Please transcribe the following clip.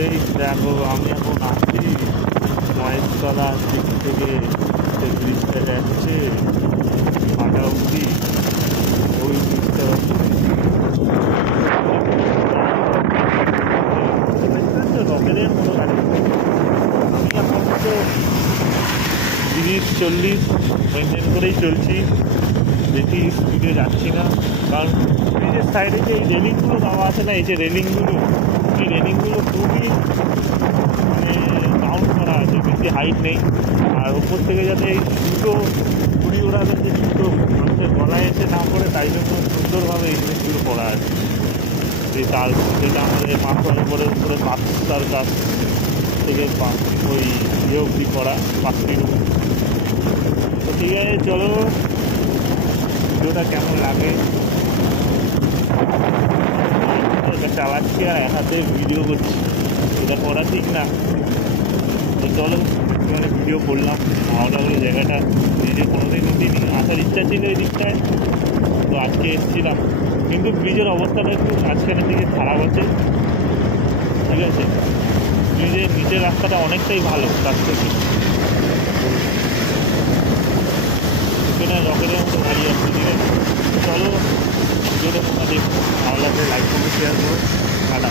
এই দেখো আমি এখন আসছি মহেশতলার দিক থেকে, যে ব্রিজটা যাচ্ছে ফাটা অবধি, ওই ব্রিজটা রকেটের মতো গাড়ি। আমি এখন তো 30-40 মেনটেন করেই চলছি, বেশি স্পিডে যাচ্ছি না। কারণ ব্রিজের সাইডে যে এই রেলিংগুলো দেওয়া আছে না, এই যে রেলিংগুলো, এই রেলিংগুলো খুবই মানে ডাউন করা আছে, বেশি হাইট নেই। আর ওপর থেকে যাতে এই দুটো ঘুড়ি ওড়াবে, যে দুটো মানুষের গলায় এসে না পড়ে, তাই জন্য সুন্দরভাবে এই জিনিসগুলো করা আছে। এই তার যেটা আমাদের মাথার উপরে পাঁচটার কাছ থেকে ওই ইয়ে অবধি করা, পাঁচটির উপর। তো ঠিক আছে, চলো ভিডিওটা কেমন লাগে। এটা চালাচ্ছি আর এক হাতে ভিডিও করছি, এটা করা ঠিক না। তো চলো এখানে ভিডিও করলাম, ভালো লাগলো জায়গাটা। ব্রিজে কোনোদিন দিন আসার ইচ্ছা ছিল এই দিকটায়, তো আজকে এসেছিলাম। কিন্তু ব্রিজের অবস্থাটা একটু মাঝখানের দিকে খারাপ আছে, ঠিক আছে। ব্রিজের নিচের রাস্তাটা অনেকটাই ভালো তার থেকে। এখানে রকেটের মতো গাড়ি আসছে, ঠিক আছে। চলো ভিডিওটা তোমরা দেখো, ভালো লাগলে লাইক করো, শেয়ার করো, টাটা।